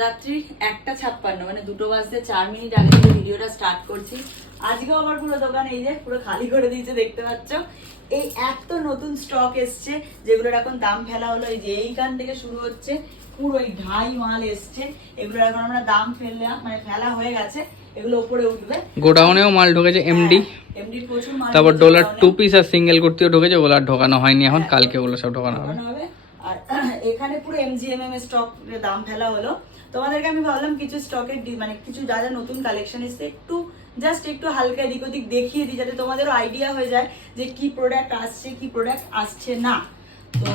রাত্রি একটা ছাপ্পান্ন মানে দুটো বাজতে চার মিনিট আগে থেকে ভিডিওটা স্টার্ট করছি। আজকেও আমার পুরো দোকান এই যে পুরো খালি করে দিয়েছে দেখতে পাচ্ছ? এই এত নতুন স্টক এসছে যেগুলোর এখন দাম ফেলা হলো এই যে এইখান থেকে শুরু হচ্ছে পুরো এই ঢাই মাল এসছে। এগুলোর এখন আমরা দাম ফেললাম মানে ফেলা হয়ে গেছে এগুলো উপরে উঠবে। গোডাউনেও মাল ঢুকেছে এমডি এমডি প্রচুর মাল তারপর ডলার টু পিস আর সিঙ্গেল কুর্তিও ঢুকেছে ওগুলো আর ঢোকানো হয়নি এখন হ্যাঁ। কালকে ওগুলো সব ঢোকানো হবে। ঢোকানো হবে। আর এখানে পুরো এমজিএমএম স্টক দাম ফেলা হলো। তোমাদেরকে আমি ভাবলাম কিছু স্টকের মানে কিছু যা যা নতুন কালেকশন এসছে, একটু জাস্ট একটু হালকা এদিক ওদিক দেখিয়ে দিই, যাতে তোমাদেরও আইডিয়া হয়ে যায় যে কি প্রোডাক্ট আসছে, কি প্রোডাক্ট আসছে না। তো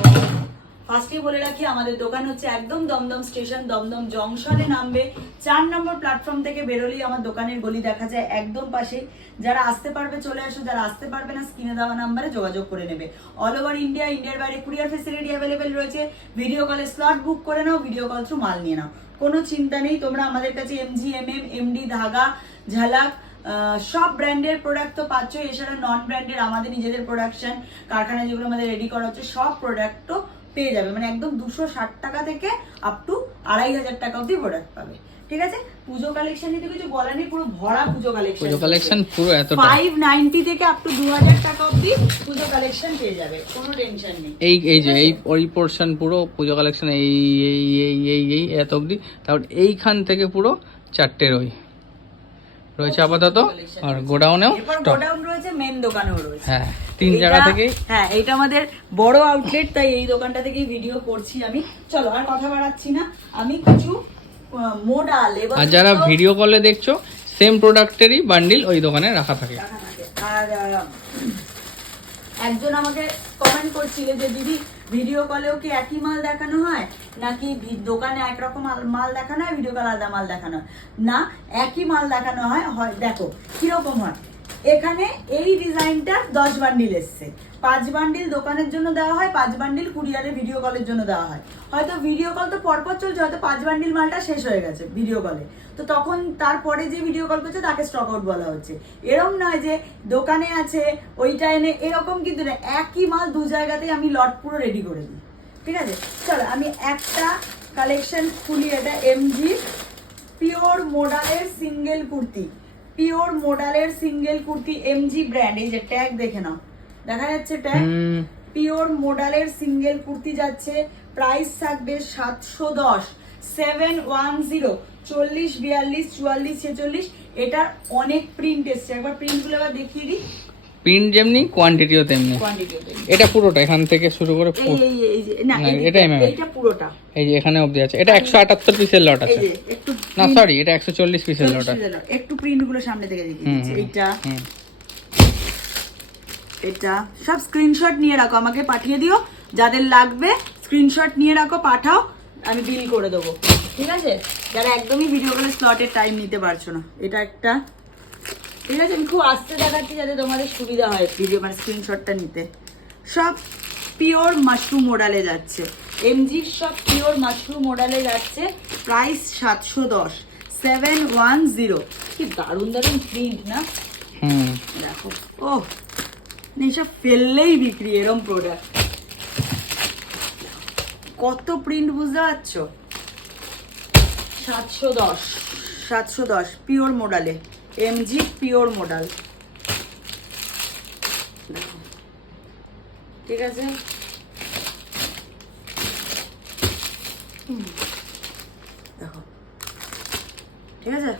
ফার্স্টে বলে রাখি, আমাদের দোকান হচ্ছে একদম দমদম স্টেশন, দমদম জংশনে নামবে। চার নম্বর প্ল্যাটফর্ম থেকে বেরোলেই আমার দোকানের গলি দেখা যায় একদম পাশে। যারা আসতে পারবে চলে আসো, যারা আসতে পারবে না, স্ক্রিনে দেওয়া নাম্বারে যোগাযোগ করে নেবে। অল ওভার ইন্ডিয়া ইন্ডিয়ার বাইরে কুরিয়ার ফেসিলিটি অ্যাভেলেবেল রয়েছে। ভিডিও কলে স্লট বুক করে নাও ভিডিও কল থ্রু মাল নিয়ে নাও। কোনো চিন্তা নেই, তোমরা আমাদের কাছে MG M M MD Dhaga, Jhalak সব ব্র্যান্ডের প্রোডাক্ট তো পাচ্ছ। এছাড়া নন ব্র্যান্ডের আমাদের নিজেদের প্রোডাকশন কারখানায় যেগুলো আমাদের রেডি করা হচ্ছে, সব প্রোডাক্টও পেয়ে যাবে। মানে একদম দুশো ষাট টাকা থেকে আপ টু আড়াই হাজার টাকা অব্দি প্রোডাক্ট পাবে। ঠিক আছে? পুজো কালেকশন নিতে কিছু বলার নেই পুরো ভরা পুজো কালেকশন পুজো কালেকশন পুরো ফাইভ নাইনটি থেকে আপ টু দু হাজার টাকা অব্দি পুজো কালেকশন পেয়ে যাবে কোনো টেনশন নেই। এই এই যে এই ওই পোর্শন পুরো পুজো কালেকশন এই এই এই এই এই এত অবধি। তারপর এইখান থেকে পুরো চারটে রই। রয়েছে আপাতত আর গোডাউনেও স্টক গোডাউন রয়েছে মেন দোকানেও রয়েছে। হ্যাঁ তিন জায়গা থেকে হ্যাঁ এটা আমাদের বড় আউটলেট তাই এই দোকানটা থেকেই ভিডিও করছি আমি। চলো আর কথা বাড়াচ্ছি না। আমি কিছু মোডাল এবার আর যারা ভিডিও কলে দেখছ সেম প্রোডাক্টেরই বান্ডিল ওই দোকানে রাখা থাকে। আর একজন আমাকে কমেন্ট করছিল যে দিদি ভিডিও কলেও কি একই মাল দেখানো হয়? নাকি দোকানে একরকম মাল দেখানো হয়, ভিডিও কল আলাদা মাল দেখানো হয়? না, একই মাল দেখানো হয় হয় দেখো, কীরকম হয়? এখানে এই ডিজাইনটা দশ বান্ডিল এসছে। পাঁচ বান্ডিল দোকানের জন্য দেওয়া হয়, পাঁচ বান্ডিল কুরিয়ারে ভিডিও কলের জন্য দেওয়া হয়। হয়তো ভিডিও কল তো পরপর চলছে, হয়তো পাঁচ বান্ডিল মালটা শেষ হয়ে গেছে ভিডিও কলে তো তখন তারপরে যে ভিডিও কল করছে, তাকে স্টক আউট বলা হচ্ছে। এরকম নয় যে দোকানে আছে ওইটা এনে এরকম কিন্তু না একই মাল দু জায়গাতেই আমি লট পুরো রেডি করে দিই। ঠিক আছে? চলো, আমি একটা কালেকশন খুলি, এটা এমজি পিওর মোডালের সিঙ্গেল কুর্তি। পিওর মোডালের সিঙ্গেল কুর্তি এমজি ব্র্যান্ড এই যে ট্যাগ দেখে নাও। দেখা যাচ্ছে ট্যাগ পিওর মোডালের সিঙ্গেল কুর্তি যাচ্ছে প্রাইস থাকবে সাতশো দশ সেভেন ওয়ান জিরো চল্লিশ বিয়াল্লিশ চুয়াল্লিশ ছেচল্লিশ এটার অনেক প্রিন্ট এসছে। একবার প্রিন্টগুলো এবার দেখিয়ে দিই। প্রিন্ট যেমনি কোয়ান্টিটিও তেমনি। এটা পুরোটা এখান থেকে শুরু করে এটা MM পুরোটা। এই যে এখানে অবধি আছে। এটা একশো আটাত্তর পিসের লট আছে। একটু না সরি এটা একশো চল্লিশ পিসের লট আছে। একটু প্রিন্টগুলো সামনে থেকে হুম। এটা। সব স্ক্রিনশট নিয়ে রাখো আমাকে পাঠিয়ে দিও। যাদের লাগবে স্ক্রিনশট নিয়ে রাখো পাঠাও। আমি বিল করে দেবো। ঠিক আছে? যারা একদমই ভিডিও করে স্লটের টাইম নিতে পারছ না। এটা একটা ঠিক আছে আমি খুব আস্তে দেখাচ্ছি যাতে তোমাদের সুবিধা হয় ভিডিও মানে স্ক্রিনশটটা নিতে। সব পিওর মাশরুম মোডালে যাচ্ছে। এমজি সব পিওর মাশরুম মোডালে যাচ্ছে। প্রাইস সাতশো দশ। সেভেন ওয়ান জিরো কি দারুণ দারুণ প্রিন্ট না? হুম। দেখো। ও এইসব ফেললেই বিক্রি এরম প্রোডাক্ট কত প্রিন্ট বুঝতে পারছ? সাতশো দশ। সাতশো দশ পিওর মোডালে এমজি পিওর মডেল ঠিক আছে। দেখো। ঠিক আছে?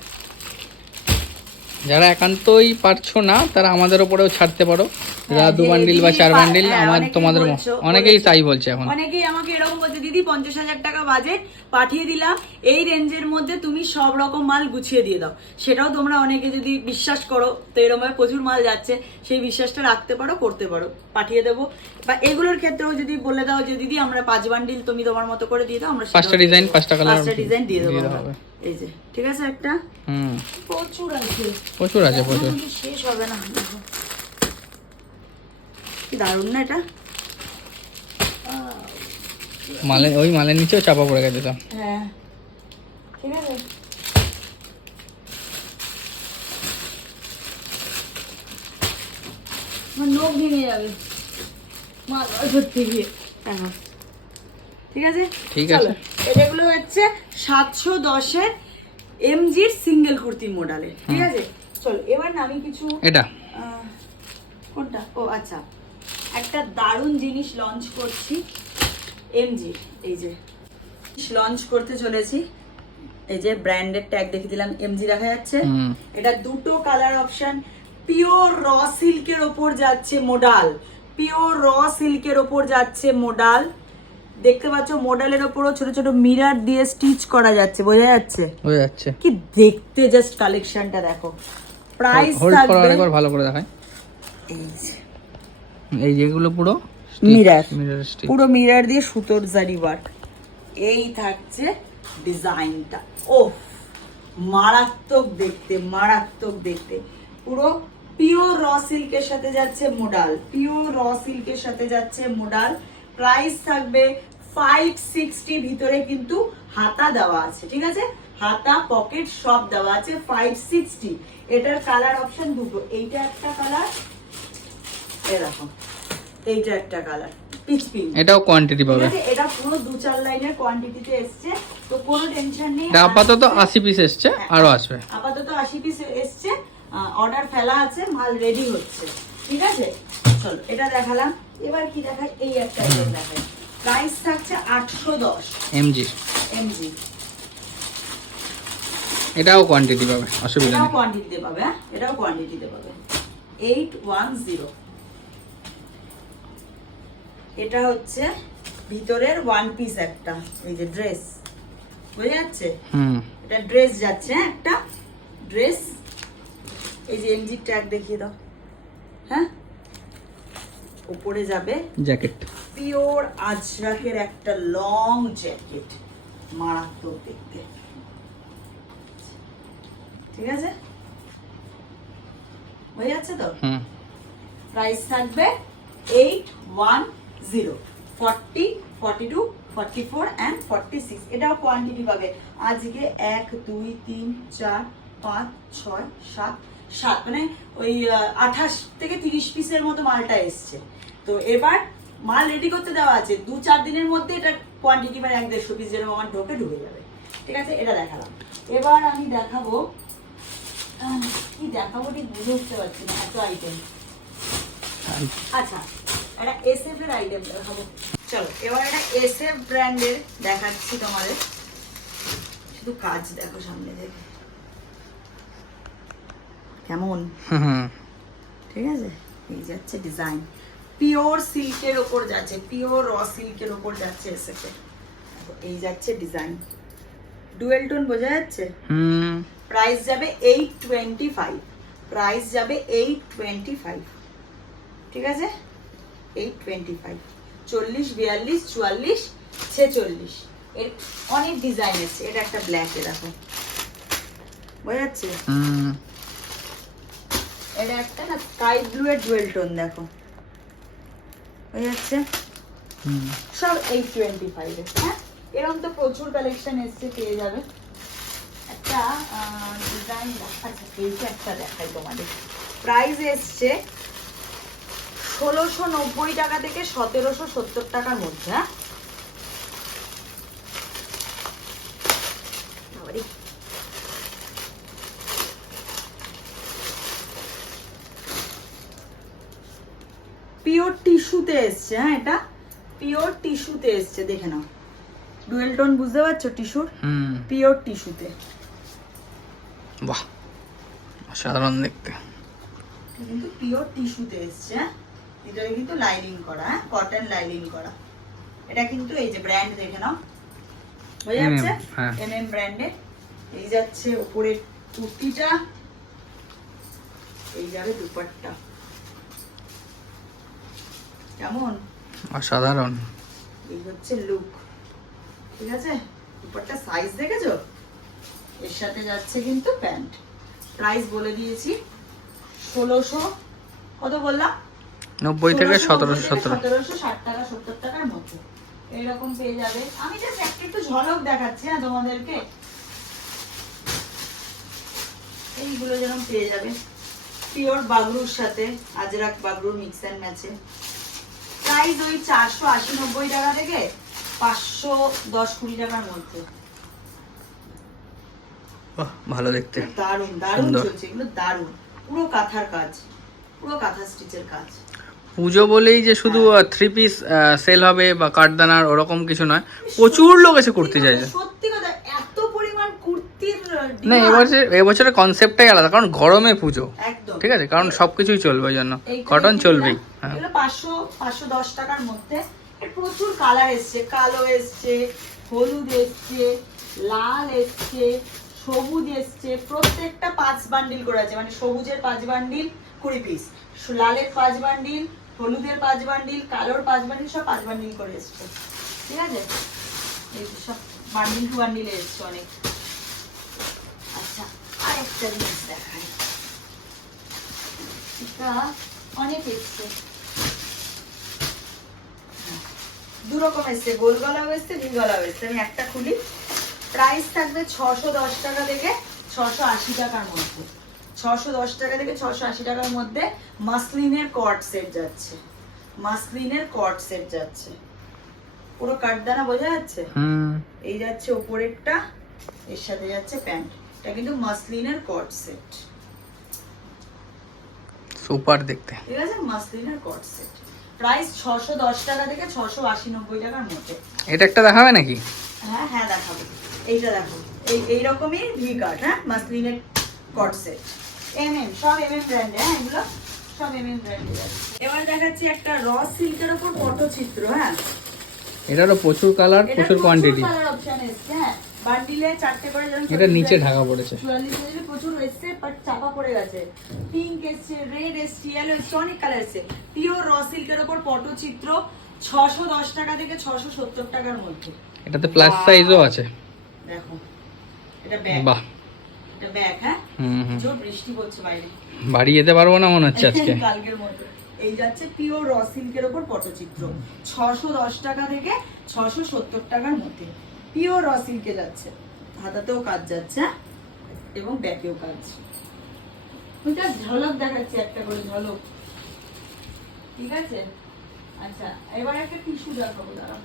যারা একান্তই পারছ না, তারা আমাদের ওপরেও ছাড়তে পারো। হ্যাঁ, দু বান্ডিল বা চার বান্ডিল হ্যাঁ, আমার তোমাদের অনেকেই তাই বলছে এখন। অনেকেই আমাকে এরকম বলছে দিদি পঞ্চাশ হাজার টাকা বাজেট পাঠিয়ে দিলাম এই রেঞ্জের মধ্যে তুমি সব রকম মাল গুছিয়ে দিয়ে দাও। সেটাও তোমরা অনেকে যদি বিশ্বাস করো তো এরকমভাবে প্রচুর মাল যাচ্ছে সেই বিশ্বাসটা রাখতে পারো করতে পারো পাঠিয়ে দেবো। বা এগুলোর ক্ষেত্রেও যদি বলে দাও যে দিদি আমরা পাঁচ বান্ডিল তুমি তোমার মতো করে দিয়ে দাও আমরা পাঁচটা ডিজাইন পাঁচটা কালার পাঁচটা ডিজাইন দিয়ে দেবো। এই যে ঠিক আছে একটা? হুম। প্রচুর আছে। প্রচুর আছে প্রচুর। শেষ হবে না। দারুণ না এটা? মালের ওই মালের নিচেও চাপা পড়ে গেছে তো হ্যাঁ। ঠিক আছে। আমার নখ ভেঙে যাবে। মাল বার গিয়ে। এখন ঠিক ঠিক আছে? ঠিক আছে। এটাগুলো হচ্ছে সাতশো দশের এমজির সিঙ্গেল কুর্তি মডেলের ঠিক আছে? চলো এবার না আমি কিছু এটা। কোনটা? ও আচ্ছা। একটা দারুণ জিনিস লঞ্চ করছি। এমজি এই যে। লঞ্চ করতে চলেছি। এই যে ব্র্যান্ডের ট্যাগ দেখে দিলাম এমজি দেখা যাচ্ছে। এটা দুটো কালার অপশন পিওর র সিল্কের ওপর যাচ্ছে মোডাল পিওর র সিল্কের ওপর যাচ্ছে মোডাল দেখতে পাচ্ছ মোডালের ওপরও ছোট ছোট মিরার দিয়ে স্টিচ করা যাচ্ছে বোঝা যাচ্ছে? বোঝা যাচ্ছে। কি দেখতে জাস্ট কালেকশনটা দেখো। প্রাইস থাকবে ভালো করে দেখায় এই যেগুলো পুরো। মিরর পুরো মিরার দিয়ে সুতোর জারি ওয়ার্ক এই থাকছে ডিজাইনটা ও মারাত্মক দেখতে মারাত্মক দেখতে। পুরো পিওর র সিল্কের সাথে যাচ্ছে মোডাল পিওর র সিল্কের সাথে যাচ্ছে মোডাল প্রাইস থাকবে ফাইভ সিক্সটি ভিতরে কিন্তু হাতা দেওয়া আছে ঠিক আছে? হাতা পকেট সব দেওয়া আছে ফাইভ সিক্সটি এটার কালার অপশন দুটো। এইটা একটা কালার এরকম। এইটা একটা কালার পিচ পিঙ্ক এটাও কোয়ান্টিটি পাবে। এটা পুরো দু চার লাইনের কোয়ান্টিটিতে এসছে তো কোনো টেনশন নেই। আপাতত আশি পিস এসছে আরও আসবে। আপাতত আশি পিস এসছে অর্ডার ফেলা আছে মাল রেডি হচ্ছে। ঠিক আছে? চলো এটা দেখালাম। এবার কি এই একটা প্রাইস থাকছে আটশো দশ। এমজি এমজি এটাও কোয়ান্টিটি পাবে অসুবিধা নেই। কোয়ান্টিটিতে পাবে হ্যাঁ? এটাও কোয়ান্টিটিতে পাবে। এইট ওয়ান জিরো এটা হচ্ছে ভিতরের ওয়ান পিস একটা এই যে ড্রেস বোঝা যাচ্ছে? এটা ড্রেস যাচ্ছে হ্যাঁ একটা ড্রেস এই যে এমজি ট্যাগ দেখিয়ে দাও। হ্যাঁ? উপরে যাবে জ্যাকেট পিওর আজরাকের একটা লং জ্যাকেট মারাত্মক দেখতে। ঠিক আছে? হয়ে যাচ্ছে তো? হুম। প্রাইস থাকবে eight one zero. Forty forty two forty four and forty six এটাও কোয়ান্টিটি পাবে। আজকে এক দুই তিন চার পাঁচ ছয় সাত সাত। মানে ওই আঠাশ থেকে তিরিশ পিসের মতো মালটা এসছে। তো এবার মাল রেডি করতে দেওয়া আছে। দু চার দিনের মধ্যে এটা কোয়ান্টিটি মানে এক দেড়শো পিস যেরকম আমার ঢোকে ঢুকে যাবে। ঠিক আছে? এটা দেখালাম। এবার আমি দেখাবো কি দেখাবো ঠিক বুঝে উঠতে পারছি না। এত আইটেম আচ্ছা একটা এসএফ এর আইটেম দেখাবো। চলো এবার একটা এসএফ ব্র্যান্ডের দেখাচ্ছি তোমাদের। শুধু কাজ দেখো সামনে থেকে। কেমন? ঠিক আছে? এই যাচ্ছে ডিজাইন পিওর সিল্কের ওপর যাচ্ছে পিওর র সিল্কের ওপর যাচ্ছে এসএফ এর। এই যাচ্ছে ডিজাইন ডুয়েল টোন বোঝা যাচ্ছে? হুম। প্রাইস যাবে এইট টোয়েন্টি ফাইভ প্রাইস যাবে এইট টোয়েন্টি ফাইভ ঠিক আছে? এইট টোয়েন্টি ফাইভ চল্লিশ বিয়াল্লিশ চুয়াল্লিশ ছেচল্লিশ। এর অনেক ডিজাইন আছে এটা একটা ব্ল্যাক দেখো। বোঝা যাচ্ছে? এটা একটা না স্কাই ব্লু এর ডুয়েল টোন দেখো। বোঝা যাচ্ছে? সব এইট টোয়েন্টি ফাইভে হ্যাঁ? এরকম তো প্রচুর কালেকশন এসছে পেয়ে যাবে। একটা ডিজাইন আচ্ছা এইটা একটা দেখাই তোমাদের। প্রাইস এসছে ষোলোশো নব্বই টাকা থেকে সতেরোশো সত্তর টাকার মধ্যে হ্যাঁ? পিওর টিস্যুতে এসছে হ্যাঁ এটা? পিওর টিস্যুতে এসছে দেখে নাও। ডুয়েল টোন বুঝতে পারছ টিস্যুর হুম। পিওর টিস্যুতে বাহ অসাধারণ দেখতে। কিন্তু পিওর টিস্যুতে এসছে হ্যাঁ? ভিতরে কিন্তু লাইনিং করা হ্যাঁ? কটন লাইনিং করা। এটা কিন্তু এই যে ব্র্যান্ড দেখে নাও। হয়ে যাচ্ছে। এম এম ব্র্যান্ডে এই যাচ্ছে উপরের কুর্তিটা। এই যাবে দুপাট্টা। কেমন? অসাধারণ। এই হচ্ছে লুক ঠিক আছে? দুপাট্টা সাইজ দেখেছ? এর সাথে যাচ্ছে কিন্তু প্যান্ট। প্রাইস বলে দিয়েছি ষোলোশো। কত বললাম? নব্বই থেকে সতেরোশো সতেরো। সতেরোশো ষাট টাকা সত্তর টাকার মধ্যে। এরকম পেয়ে যাবে। আমি জাস্ট একটা একটু ঝলক দেখাচ্ছি না তোমাদেরকে? এইগুলো যেরকম পেয়ে যাবে। পিওর বাগরুর সাথে আজরাক বাগরুর মিক্স অ্যান্ড ম্যাচে প্রাইস ওই চারশো আশি নব্বই টাকা থেকে পাঁচশো দশ কুড়ি টাকার মধ্যে। বাহ ভালো দেখতে। দারুণ দারুণ চলছে। এগুলো দারুণ পুরো কাঁথার কাজ পুরো কাঁথা স্টিচের কাজ। পুজো বলেই যে শুধু থ্রি পিস সেল হবে বা কাঠদানার ওরকম কিছু নয় প্রচুর লোক এসে কুর্তি চাইছে। না এবছর এবছরের কনসেপ্টটাই আলাদা কারণ গরমে পুজো। ঠিক আছে? কারণ সবকিছুই চলবে ওই জন্য কটন চলবেই হ্যাঁ। পাঁচশো পাঁচশো দশ টাকার মধ্যে প্রচুর কালার এসছে। কালো এসছে হলুদ এসছে লাল এসছে সবুজ এসছে। প্রত্যেকটা পাঁচ বান্ডিল করে আছে। মানে সবুজের পাঁচ বান্ডিল কুড়ি পিস লালের পাঁচ বান্ডিল হলুদের পাঁচ বান্ডিল, কালোর পাঁচ বান্ডিল, সব পাঁচ বান্ডিল করে এসছে। ঠিক আছে? এই সব বান্ডিল টু বান্ডিলে এসছে অনেক। আচ্ছা আরেকটা জিনিস দেখাই। এটা অনেক এসছে। দু রকম এসছে গোল গলাও এসছে ভি গলাও এসছে। আমি একটা খুলি। প্রাইস থাকবে ছশো দশ টাকা থেকে ছশো আশি টাকার মধ্যে। ছশো দশ টাকা থেকে ছশো আশি টাকার মধ্যে মাসলিনের কট সেট যাচ্ছে। মাসলিনের কট সেট যাচ্ছে। পুরো কাঠদানা বোঝা যাচ্ছে? এই যাচ্ছে ওপরেরটা এর সাথে যাচ্ছে প্যান্ট। এটা কিন্তু মাসলিনের কট সেট। সুপার দেখতে। ঠিক আছে? মাসলিনের কট সেট। প্রাইস ছশো দশ টাকা থেকে ছশো আশি নব্বই টাকার মধ্যে। এটা একটা দেখাবে নাকি? হ্যাঁ হ্যাঁ দেখাবো। এইটা দেখো এই এইরকমই ভি কাট হ্যাঁ? মাসলিনের কট সেট। এম এম সব ব্র্যান্ডে হ্যাঁ এগুলো সব এম এম ব্র্যান্ডে এবার দেখাচ্ছি একটা র সিল্কের ওপর পটচিত্র হ্যাঁ। এটারও প্রচুর কালার প্রচুর কোয়ান্টিটি কালার অপশন এসছে হ্যাঁ। বান্ডিলে চারটে করে যেমন এটা নিচে ঢাকা পড়েছে। চুয়াল্লিশ ইঞ্চি প্রচুর এসছে বাট চাপা পড়ে গেছে। পিঙ্ক এসছে রেড এসছে ইয়েলো এসছে অনেক কালার এসছে। পিওর র সিল্কের পটচিত্র ছশো দশ টাকা থেকে ছশো সত্তর টাকার মধ্যে। এটাতে প্লাস সাইজও আছে। দেখো এটা ব্যাগ বাহ! ব্যাগ হ্যাঁ? জোর বৃষ্টি পড়ছে বাইরে। বাড়ি যেতে পারব না মনে হচ্ছে আজকে? কালকের মতো এই যাচ্ছে পিওর র সিল্কের ওপর পটচিত্র। ছশো দশ টাকা থেকে ছশো সত্তর টাকার মধ্যে। পিওর র সিল্কে যাচ্ছে। হাতাতেও কাজ যাচ্ছে হ্যাঁ? এবং ব্যাকেও কাজ। ওইটা ঝলক দেখাচ্ছি একটা করে ঝলক। ঠিক আছে? আচ্ছা এবার একটা টিস্যু দেখাবো দাঁড়াও।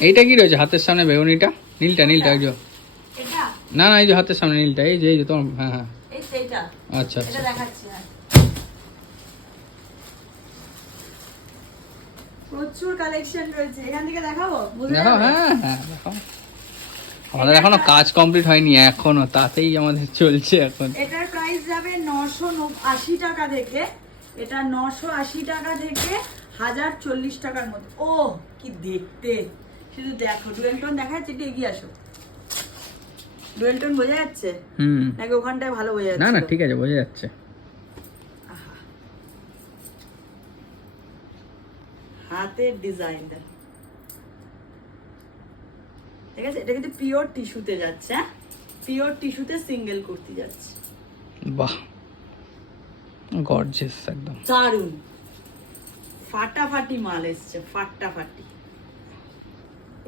এইটা কি রয়েছে হাতের সামনে বেগুনিটা? নীলটা নীলটা এই যে। না না এই যে হাতের সামনে নীলটা এই যে এই যে তোমার হ্যাঁ হ্যাঁ। আচ্ছা এটা আচ্ছা দেখাচ্ছি হ্যাঁ। প্রচুর কালেকশন রয়েছে এখান থেকে দেখাবো? বুঝলে হ্যাঁ হ্যাঁ আমাদের এখনও কাজ কমপ্লিট হয়নি এখনও তাতেই আমাদের চলছে এখন। এটার প্রাইস যাবে নশো আশি টাকা থেকে এটা নশো আশি টাকা থেকে হাজার চল্লিশ টাকার মধ্যে। ও কি দেখতে। শুধু দেখো ডুয়েল টোন দেখা যাচ্ছে একটু এগিয়ে আসো। ডুয়েল টোন বোঝা যাচ্ছে? হুম। নাকি ওখানটায় ভালো বোঝা যাচ্ছে না ঠিক আছে বোঝা যাচ্ছে। হাতের ডিজাইনটা ঠিক আছে এটা কিন্তু পিওর টিস্যুতে যাচ্ছে হ্যাঁ? পিওর টিস্যুতে সিঙ্গেল কুর্তি যাচ্ছে। বাহ। গর্জেস একদম। দারুণ ফাটাফাটি মাল এসছে ফাটাফাটি।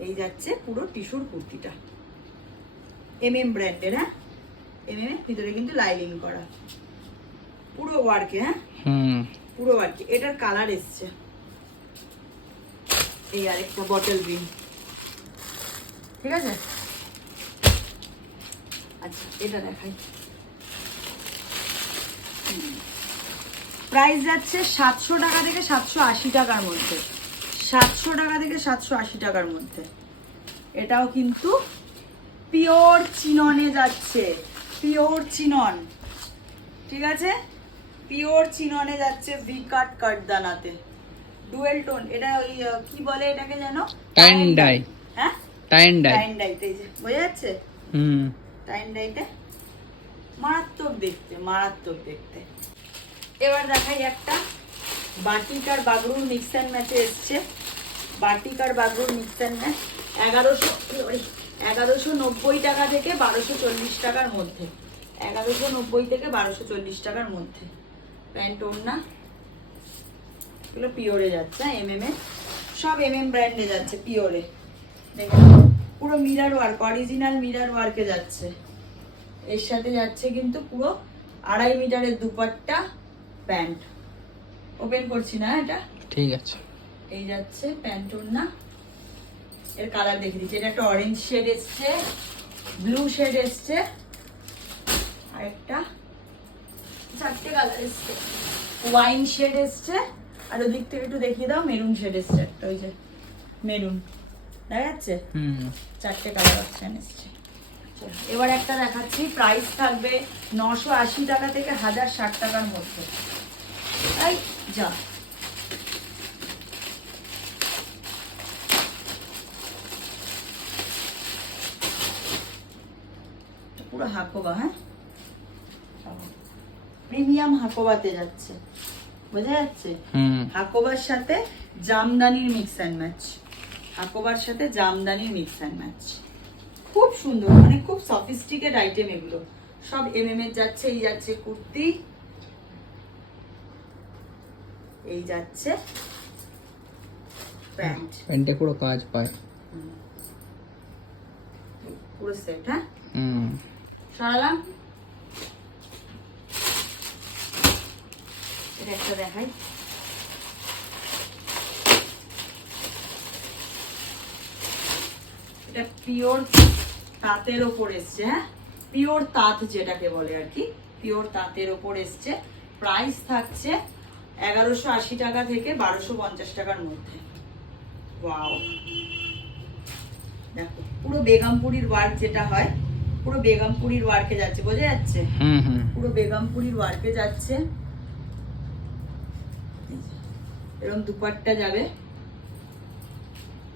এই যাচ্ছে পুরো টিস্যুর কুর্তিটা। এম এম ব্র্যান্ডের হ্যাঁ? এম এম এর ভিতরে কিন্তু লাইলিং করা। পুরো ওয়ার্কে হ্যাঁ? পুরো ওয়ার্কে এটার কালার এসছে। এই আরেকটা বটল গ্রিন ঠিক আছে? আচ্ছা এটা দেখাই। প্রাইস যাচ্ছে সাতশো টাকা থেকে সাতশো আশি টাকার মধ্যে। সাতশো টাকা থেকে সাতশো আশি টাকার মধ্যে। এটাও কিন্তু পিওর চিননে যাচ্ছে পিওর চিনন। ঠিক আছে? পিওর চিননে যাচ্ছে ভি কাট কাটদানাতে ডুয়েল টোন এটা ওই কি বলে এটাকে যেন? টাইন ডাই হ্যাঁ? টাইন ডাই টাইন ডাইতে বোঝা যাচ্ছে? হুম। টাইম ডাইতে মারাত্মক দেখতে মারাত্মক দেখতে। এবার দেখাই একটা বাটিকার বাগরুর মিক্স অ্যান্ড ম্যাচে এসছে। বাটিকার বাগরুর মিক্স অ্যান্ড ম্যাচ এগারোশো এগারোশো নব্বই টাকা থেকে বারোশো চল্লিশ টাকার মধ্যে। এগারোশো নব্বই থেকে বারোশো চল্লিশ টাকার মধ্যে। প্যান্ট ওড়না, এগুলো পিওরে যাচ্ছে হ্যাঁ এম এম এ সব এম এম ব্র্যান্ডে যাচ্ছে, পিওরে। দেখুন, পুরো মিরার ওয়ার্ক অরিজিনাল মিরার ওয়ার্কে যাচ্ছে। এর সাথে যাচ্ছে কিন্তু পুরো আড়াই মিটারের দুপাট্টা প্যান্ট। ওপেন করছি না এটা? ঠিক আছে। এই যাচ্ছে প্যান্টুর না এর কালার দেখে দিচ্ছি। এটা একটা অরেঞ্জ শেড এসছে ব্লু শেড এসছে আরেকটা চারটে কালার এসছে। ওয়াইন শেড এসছে আর ওদিক থেকে একটু দেখিয়ে দাও মেরুন শেড এসছে একটা ওই যে মেরুন দেখা যাচ্ছে? হুম। চারটে কালার অপশন এসছে। এবার একটা দেখাচ্ছি। প্রাইস থাকবে নশো আশি টাকা থেকে হাজার ষাট টাকার মধ্যে। এই যা। পুরো হাকোবা হ্যাঁ? প্রিমিয়াম হাকোবাতে যাচ্ছে। বোঝা যাচ্ছে? হুম। হাকোবার সাথে জামদানির মিক্স অ্যান্ড ম্যাচ হাকোবার সাথে জামদানির মিক্স অ্যান্ড ম্যাচ খুব সুন্দর মানে খুব সফিস্টিকেট আইটেম এগুলো। সব এমএম এর যাচ্ছে এই যাচ্ছে কুর্তি। এই যাচ্ছে প্যান্ট। প্যান্টে পুরো কাজ পায়। পুরো সেট হ্যাঁ? হুম। সরালাম। এটা একটা দেখাই। এটা পিওর তাঁতের ওপর এসছে হ্যাঁ? পিওর তাঁত যেটাকে বলে আর কি পিওর তাঁতের ওপর এসছে। প্রাইস থাকছে এগারোশো আশি টাকা থেকে বারোশো পঞ্চাশ টাকার মধ্যে। ওয়াও। দেখো পুরো বেগমপুরির ওয়ার্ক যেটা হয় পুরো বেগমপুরির ওয়ার্কে যাচ্ছে বোঝা যাচ্ছে? পুরো বেগমপুরির ওয়ার্কে যাচ্ছে। এরকম দুপাট্টা যাবে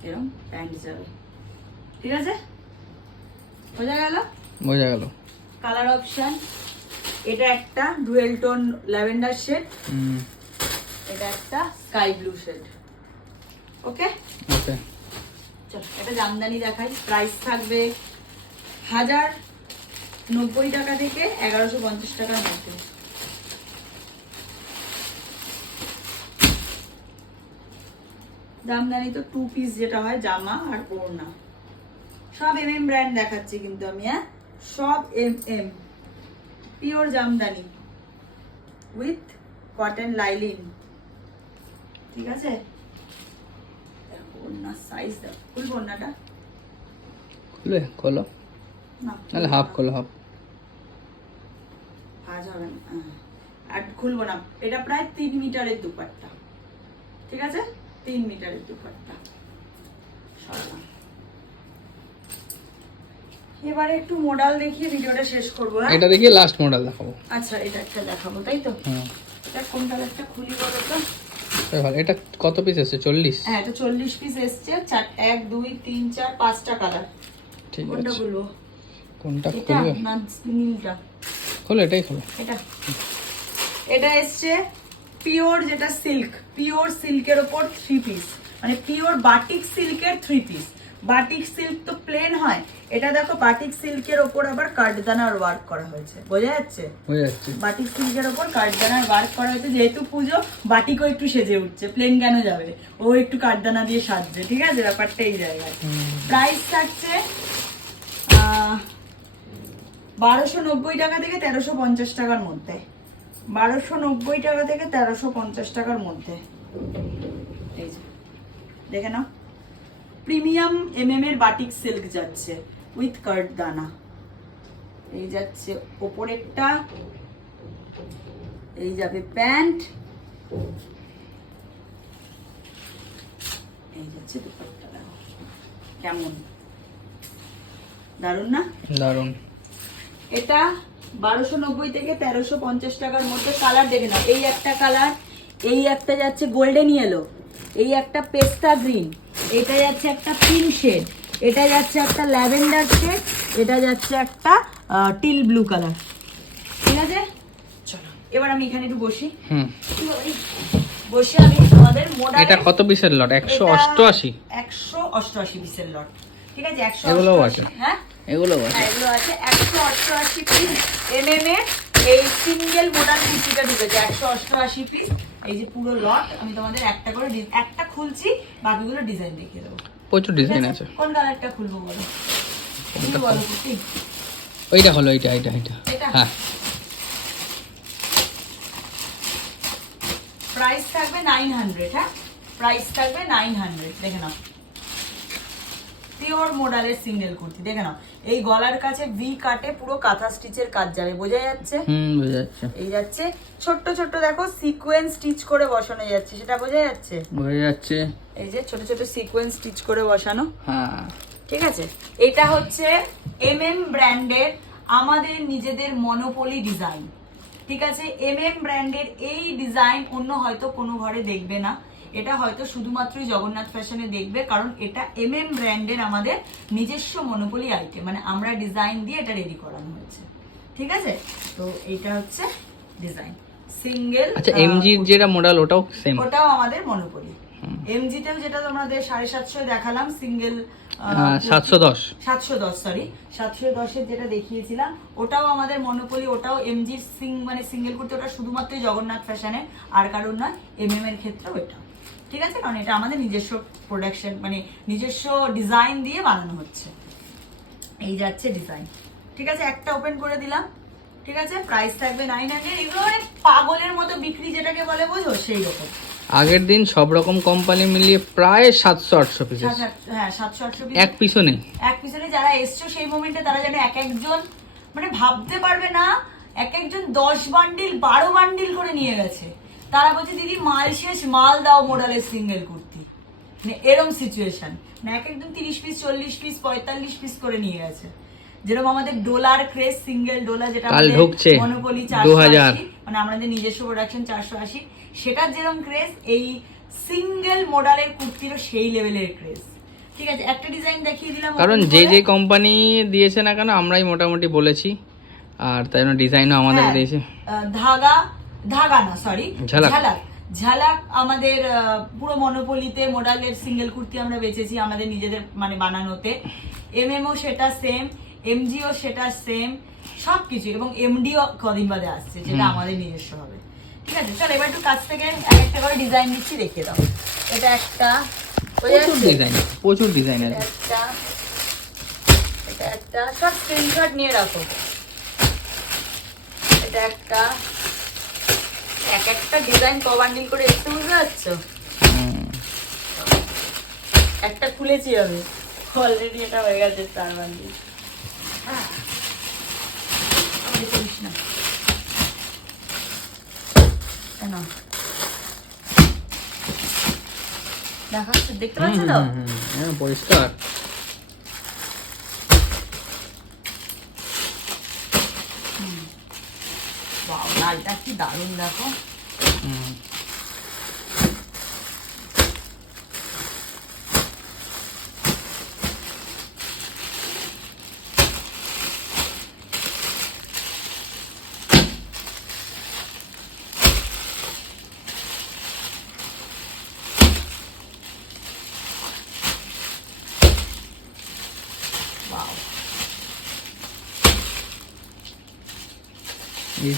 এরকম প্যান্ট যাবে। ঠিক আছে? বোঝা গেল? বোঝা গেল। কালার অপশন এটা একটা ডুয়েল টোন ল্যাভেন্ডার শেড। হুম। এটা একটা sky blue shade. Okay? Okay. চলো এটা জামদানি দেখাই। প্রাইস থাকবে হাজার নব্বই টাকা থেকে এগারোশো পঞ্চাশ টাকার মধ্যে। জামদানি তো টু পিস যেটা হয় জামা আর ওড়না। সব এম এম ব্র্যান্ড দেখাচ্ছি কিন্তু আমি হ্যাঁ? সব M M pure jamdani. With cotton lining ঠিক আছে? সাইজ দেখো। খুলবো ওড়নাটা খুলবে খোলো। না। হাফ খোলো হাফ হবে না হ্যাঁ। আর খুলবো না। এটা প্রায় তিন মিটারের দুপাট্টা। ঠিক আছে? তিন মিটারের দুপাট্টা। এবারে একটু মোডাল দেখিয়ে ভিডিওটা শেষ করব হ্যাঁ? এটা দেখিয়ে লাস্ট মডেল দেখাবো। আচ্ছা এটা একটা দেখাবো তাই তো? হুম। এটা কোন কালারটা খুলি বলো তো? এটা কত পিস এসছে? চল্লিশ? হ্যাঁ এটা চল্লিশ পিস এসছে। চার এক দুই তিন চার পাঁচটা কালার ঠিক কোনটা আছে। খুলবো কোনটা খুলবে? নীলটা। খোলো এটাই খোলো। এটা। এটা এসছে পিওর যেটা সিল্ক পিওর সিল্কের ওপর থ্রি পিস মানে পিওর বাটিক সিল্কের থ্রি পিস বাটিক সিল্ক তো প্লেন হয়। এটা দেখো বাটিক সিল্কের ওপর আবার কাঠদানার ওয়ার্ক করা হয়েছে। বোঝা যাচ্ছে? বাটিক সিল্কের ওপর কাঠদানার ওয়ার্ক করা হয়েছে। যেহেতু পুজো বাটিকও একটু সেজে উঠছে। প্লেন কেন যাবে? ও একটু কাঠদানা দিয়ে সাজছে ঠিক আছে? ব্যাপারটা এই জায়গায়। প্রাইস থাকছে বারোশো নব্বই টাকা থেকে তেরোশো পঞ্চাশ টাকার মধ্যে। বারোশো নব্বই টাকা থেকে তেরোশো পঞ্চাশ টাকার মধ্যে। এই যে। দেখে নাও। প্রিমিয়াম এমএম এর বাটিক সিল্ক যাচ্ছে উইথ কার্ড দানা। এই যাচ্ছে ওপরেরটা এই যাবে প্যান্ট। এই যাচ্ছে দুপাট্টা কেমন? দারুণ না? দারুণ এটা বারোশো নব্বই থেকে তেরোশো পঞ্চাশ টাকার মধ্যে কালার দেখে নাও। এই একটা কালার এই একটা যাচ্ছে গোল্ডেন ইয়েলো এই একটা পেস্তা গ্রিন এটা যাচ্ছে একটা পিঙ্ক শেড এটা যাচ্ছে একটা ল্যাভেন্ডার শেড এটা যাচ্ছে একটা টিল ব্লু কালার ঠিক আছে? চলো। এবার আমি এখানে একটু বসি। হুম। বসে আমি তোমাদের মোডাল এটা কত পিসের লট একশো অষ্টআশি? একশো অষ্টআশি পিসের লট ঠিক আছে? একশো এগুলোও অষ্টআশি আছে। হ্যাঁ? এগুলো হ্যাঁ, এগুলো আছে একশো অষ্টআশি পিস এমএম এর এই সিঙ্গেল কুর্তিটা ঢুকেছে একশো অষ্টআশি পিস এই যে পুরো লট আমি তোমাদের একটা করে একটা খুলছি বাকিগুলো ডিজাইন দেখিয়ে দেবো। প্রচুর ডিজাইন আছে? কোন কালারটা খুলবো বলো? বলো কুর্তি? ওইটা হলো এইটা এইটা এইটা। এটা? হ্যাঁ। প্রাইস থাকবে নাইন হান্ড্রেড হ্যাঁ? প্রাইস থাকবে নাইন হান্ড্রেড দেখে নাও। পিওর মোডালের সিঙ্গেল কুর্তি। দেখে নাও এই গলার কাছে ভি কাটে পুরো কাঁথা স্টিচের কাজ যাবে বোঝা যাচ্ছে? হুম বোঝা যাচ্ছে। এই যাচ্ছে। ছোট্ট ছোট্ট দেখো সিকোয়েন্স স্টিচ করে বসানো যাচ্ছে সেটা বোঝা যাচ্ছে? বোঝা যাচ্ছে। এই যে ছোট ছোট সিকোয়েন্স স্টিচ করে বসানো। হ্যাঁ। ঠিক আছে? এটা হচ্ছে এম এম ব্র্যান্ডের আমাদের নিজেদের মনোপলি ডিজাইন ঠিক আছে? এম এম ব্র্যান্ডের এই ডিজাইন অন্য হয়তো কোনো ঘরে দেখবে না। এটা হয়তো শুধুমাত্রই জগন্নাথ ফ্যাশনে দেখবে কারণ এটা এম এম ব্র্যান্ডের আমাদের নিজস্ব মনোপলি আইটেম মানে আমরা ডিজাইন দিয়ে এটা রেডি করানো হয়েছে। ঠিক আছে? তো এইটা হচ্ছে ডিজাইন সিঙ্গেল আচ্ছা এমজির যেটা মডেল ওটাও সেম ওটাও আমাদের মনোপলি এমজিতেও যেটা তোমাদের সাড়ে সাতশো দেখালাম সিঙ্গেল সাতশো দশ। সাতশো দশ সরি সাতশো দশের যেটা দেখিয়েছিলাম ওটাও আমাদের মনোপলি ওটাও এমজি সিং মানে সিঙ্গেল করতে ওটা শুধুমাত্র জগন্নাথ ফ্যাশনের আর কারণ নয় এম এম এর ক্ষেত্রেও এটা। ঠিক আছে? কারণ এটা আমাদের নিজস্ব প্রোডাকশন মানে নিজস্ব ডিজাইন দিয়ে বানানো হচ্ছে। এই যাচ্ছে ডিজাইন ঠিক আছে? একটা ওপেন করে দিলাম। ঠিক আছে? প্রাইস থাকবে নাইন হান্ড্রেড এগুলো মানে পাগলের মতো বিক্রি যেটাকে বলে বোঝো সেই রকম। আগের দিন সব রকম কোম্পানি মিলিয়ে প্রায় সাতশো আটশো পিস হ্যাঁ সাতশো আটশো piece। এক পিসও নেই। এক পিছনে যারা এসছো সেই মোমেন্টে তারা যেন এক একজন মানে ভাবতে পারবে না এক একজন দশ বান্ডিল বারো বান্ডিল করে নিয়ে গেছে। তারা বলছে দিদি মাল শেষ মাল দাও মোডালের সিঙ্গেল কুর্তি। মানে এরম সিচুয়েশন মানে এক একজন তিরিশ পিস চল্লিশ পিস পঁয়তাল্লিশ পিস করে নিয়ে গেছে। যেরকম আমাদের ডোলার ক্রেস সিঙ্গেল ডোলা যেটা ঢুকছে, মনোপলি চারশো আশি মানে আমাদের নিজস্ব প্রোডাকশন চারশো আশি সেটার যেরকম ক্রেজ এই সিঙ্গেল মডেলের কুর্তিরও সেই লেভেলের ক্রেজ ঠিক আছে একটা ডিজাইন দেখিয়ে দিলাম কারণ যে যে কোম্পানি দিয়েছে না কেন আমরাই মোটামুটি বলেছি। আর তাই জন্য ডিজাইনও আমাদের হ্যাঁ, দিয়েছে। ধাগা ধাগা না সরি ঝালাক। ঝালাক আমাদের পুরো মনোপলিতে মডেলের সিঙ্গেল কুর্তি আমরা বেচেছি আমাদের নিজেদের মানে বানানোতে। এমএমও সেটা সেম এমজিও সেটা সেম সবকিছু। এবং এমডিও কদিন বাদে আসছে যেটা আমাদের নিজস্ব হবে। ঠিক আছে চল এবার একটু কাছ থেকে এক একটা করে ডিজাইন দিচ্ছি দেখিয়ে দাও। এটা একটা প্রচুর ডিজাইন প্রচুর ডিজাইন আছে। একটা এটা একটা সব স্ক্রিনশট নিয়ে রাখো। এটা একটা এক একটা ডিজাইন ক বান্ডিল করে এসছে বুঝতে পারছ? একটা খুলেছি আমি। অলরেডি এটা হয়ে গেছে চার বান্ডিল। দেখতে পাচ্ছ তো? হ্যাঁ, পরিষ্কার। লালটা কি দারুণ দেখো হুম। বাহ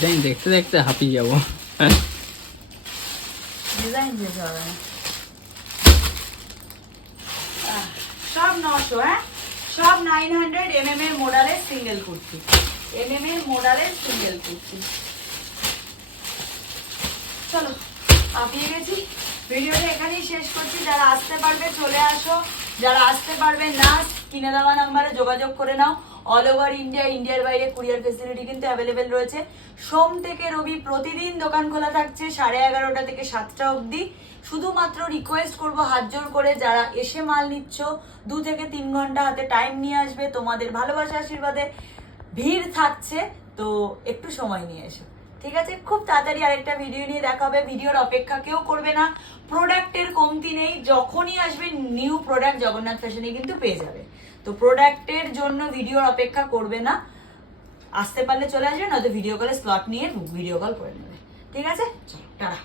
ডিজাইন দেখতে দেখতে হাঁপিয়ে যাব। হ্যাঁ? সব সিঙ্গেল এম এম এর সিঙ্গেল চলো আপিয়ে গেছি। এখানেই শেষ করছি। যারা আসতে পারবে, চলে আসো। যারা আসতে পারবে না, কিনে দেওয়া নাম্বারে যোগাযোগ করে নাও। অল ওভার ইন্ডিয়া ইন্ডিয়ার বাইরে কুরিয়ার ফেসিলিটি কিন্তু অ্যাভেলেবেল রয়েছে। সোম থেকে রবি প্রতিদিন দোকান খোলা থাকছে সাড়ে এগারোটা থেকে সাতটা অবধি। শুধুমাত্র রিকোয়েস্ট করব হাত জোর করে যারা এসে মাল নিচ্ছ, দু থেকে তিন ঘণ্টা হাতে টাইম নিয়ে আসবে, তোমাদের ভালোবাসা আশীর্বাদে ভিড় থাকছে, তো একটু সময় নিয়ে এসো। ঠিক আছে? খুব তাড়াতাড়ি আরেকটা ভিডিও নিয়ে দেখা হবে। ভিডিওর অপেক্ষা কেউ করবে না। প্রোডাক্টের কমতি নেই। যখনই আসবে নিউ প্রোডাক্ট জগন্নাথ ফ্যাশনে কিন্তু পেয়ে যাবে। তো প্রোডাক্টের জন্য ভিডিওর অপেক্ষা করবে না। আসতে পারলে চলে আসবে, নয়তো ভিডিও কলে স্লট নিয়ে ভিডিও কল করে নেবে। ঠিক আছে? চলো, টাটা।